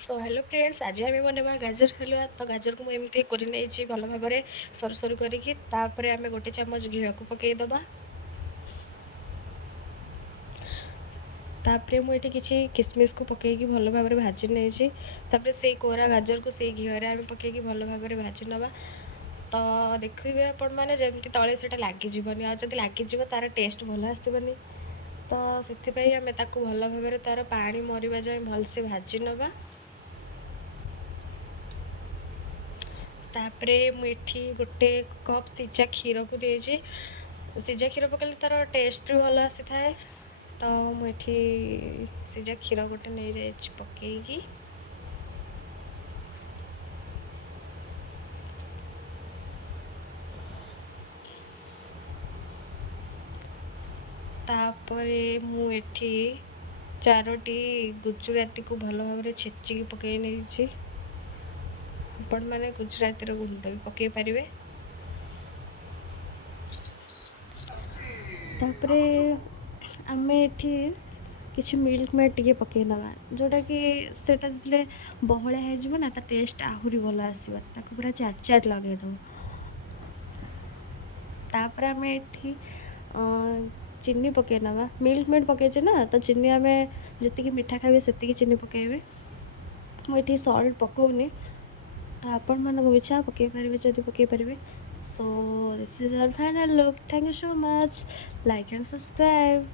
So hello friends, आज आम बनेबा गाजर हलवा। तो गाजर को मुझे कर भल भाव सरू सरू करके आम गोटे चामच घी को पकईदबा। तापर मुझे किसी किसमिश को पकईकी भल भाव भाजी नहीं। से कोरा गाजर को से घीरे आम पकईकी भल भाव भाजी नवा। तो देखिए आपण मैंने जमी तले से लगिजी आदि लगिज तार टेस्ट भल आसबनी। तो से आम भल भाव तार पानी मरवा जाए भलसे भाजी नवा। तापरे मुठी गोटे कप सीझा क्षीर को देजी। सीझा क्षीर पकड़े तार टेस्ट भी भल आसी थाए। तो मुठी सीझा क्षीर गोटे नहीं जाए पकईकी तापरे मुठी चारोटी गुजराती को भल भाव छेचिकी पकई नहीं। आपण मैंने गुजराती गुंड भी पकई पारे। तापरे आम एठी किसी मिल्क मेड टी पकई नवा जोटा कि सेटा जे बहलिया हो ना ता टेस्ट आहरी भल आसो। पूरा चाट चाट लगे दो। तापर आम एठी चीनी पकई नवा। मिल्क मेड पकईचे ना तो चीनी आम जी मीठा खाइबे से चीनी पकईबे। मुझे सल्ट पकाउनी तो आपण मानक इच्छा पकई पारे जदि पकई पारे। So this is our final look. Thank you so much. Like and subscribe.